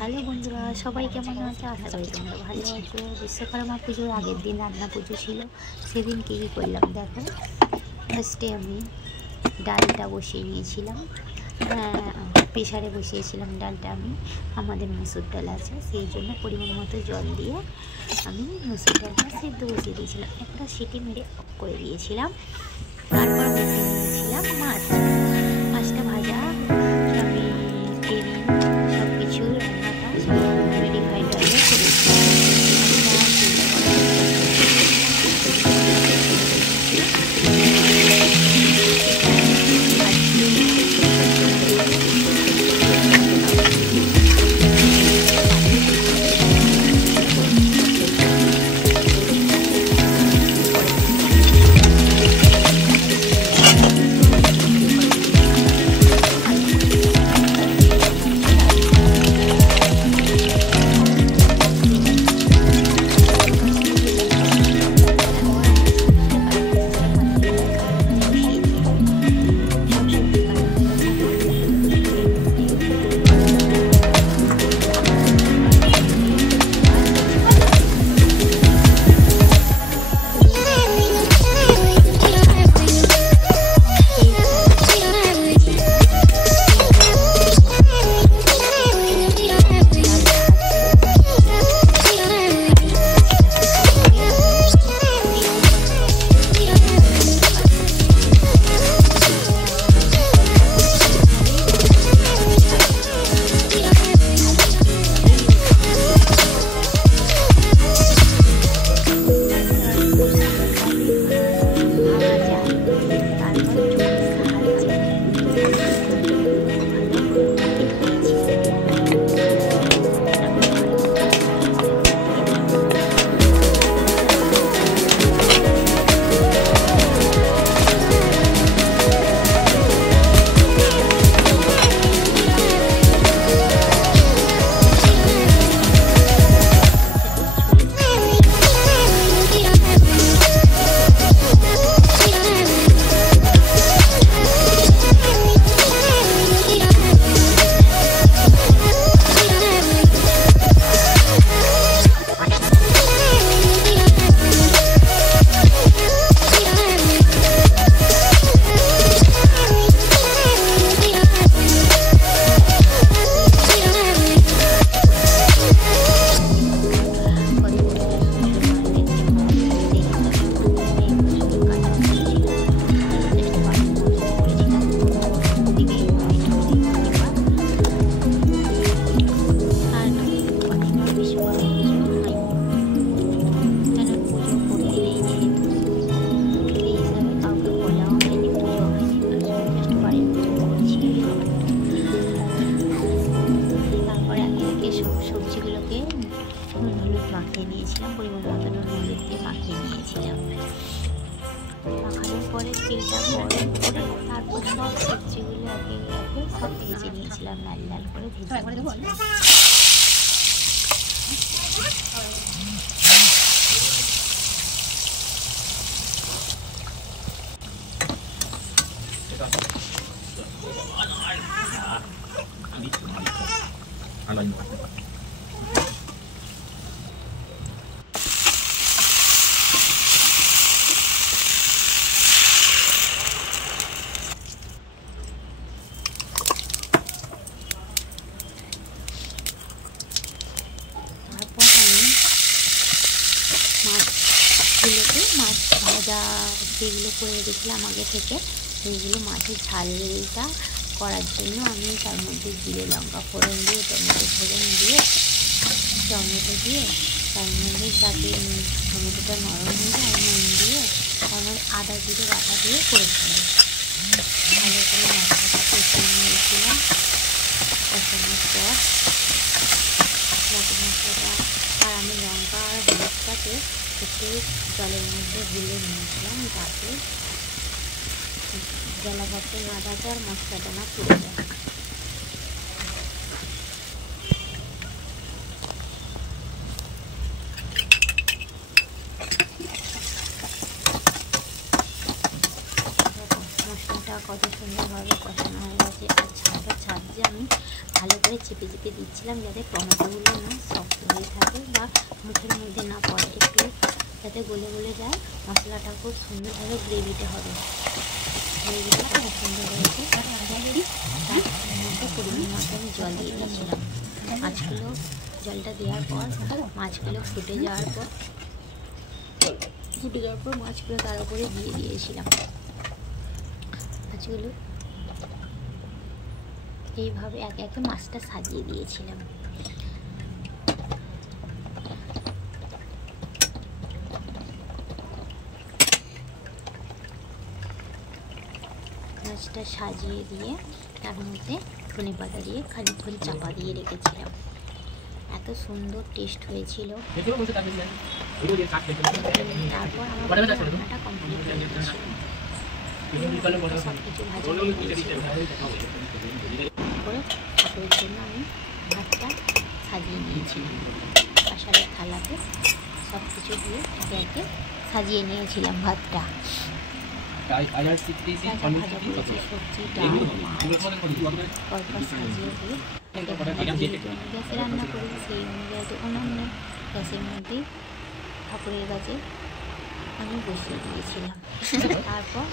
Hello বন্ধুরা, সবাই কেমন আছে? আশা করি তোমরা ভালো আছো। বিশ্বকর্মা পুজোর আগের দিন রান্না পুজো ছিল। সেদিন কী কী করলাম দেখো। ফার্স্টে আমি ডালটা বসিয়ে নিয়েছিলাম, প্রেশারে বসিয়েছিলাম ডালটা। আমি আমাদের মুসুর ডাল আছে, সেই জন্য পরিমাণ মতো জল দিয়ে আমি মুসুর ডালটা সেদ্ধ বসিয়ে দিয়েছিলাম। একটা সিটি মেরে অফ করে দিয়েছিলাম। তারপর বসিয়ে নিয়েছিলাম মাছটা ভাজা। আমি তেল সব কিছু রান্নাটা রেডি হয়ে গেলে মাখিয়ে নিয়েছিলাম। পরিমাণ মতো নুন হলুদ দিয়ে মাখিয়ে নিয়েছিলাম। মাখানোর পরে তেলটা গরম করে তারপর সব সবজিগুলো একে একে সব ভেজে নিয়েছিলাম, লাল লাল করে ভেজে। মাছ ভাজা যেগুলো করে রেখেছিলাম আগে থেকে, সেইগুলো মাছের ঝালটা করার জন্য আমি তার মধ্যে জিরে লঙ্কা ফোড়ন দিয়ে টমেটো ফোড়ন দিয়ে তার মধ্যে যাতে টমেটোটা নরম হয়ে যায় নুন দিয়ে তারপর আদা জিরে বাটা দিয়ে করেছিলাম। ভালো করে মশলাটা কষিয়ে নিয়েছিলাম। কষানোর পর মশলাটা আর আমি লঙ্কা আর হলুদটাকে একটু জলের মধ্যে গুলে নিয়েছিলাম, যাতে জলা ভাতে না থাকে আর মশলাটা না পুড়ে যায়। মশলাটা কত সুন্দরভাবে কষানো হয়ে গেছে। আর ছাড় যে আমি ভালো করে চেপে চেপে দিচ্ছি। দিচ্ছিলাম যাতে টমেটোগুলো না শক্ত হয়ে থাকে বা মুখের মধ্যে না পড়ে, একটু যাতে গলে গলে যায়। মশলাটা খুব সুন্দরভাবে গ্রেভিটা হবে, গ্রেভিটা খুব সুন্দর হয়েছে। তার মধ্যে পরিমাণ মতো আমি জল দিয়ে দিয়েছিলাম। মাছগুলো জলটা দেওয়ার পর মাছগুলো ফুটে যাওয়ার পর মাছগুলো তার উপরে দিয়ে দিয়েছিলাম। মাছগুলো এইভাবে একে একে মাছটা সাজিয়ে দিয়েছিলাম। মাছটা সাজিয়ে দিয়ে তার মধ্যে ধনে পাতা দিয়ে খানিকক্ষণ চাপা দিয়ে রেখেছিলাম। এত সুন্দর টেস্ট হয়েছিল। তারপর আমার রান্নাটা কমপ্লিট হয়ে গেছিল। সব কিছু ভাজা হয়ে গিয়েছিল। করে ঠাকুরের জন্য আমি ভাতটা সাজিয়ে নিয়েছিলাম। কাঁসারের থালাতে সব কিছু দিয়ে একে একে সাজিয়ে নিয়েছিলাম ভাতটা। ভাজা করেছি সবজি, ডাল, মাছ পরপর সাজিয়ে দিয়ে গ্যাসে রান্না করি, সেই অনুযায়ী অন্যান্য গ্যাসের মধ্যেই ঠাকুরের কাছে আমি বসিয়ে দিয়েছিলাম। তারপর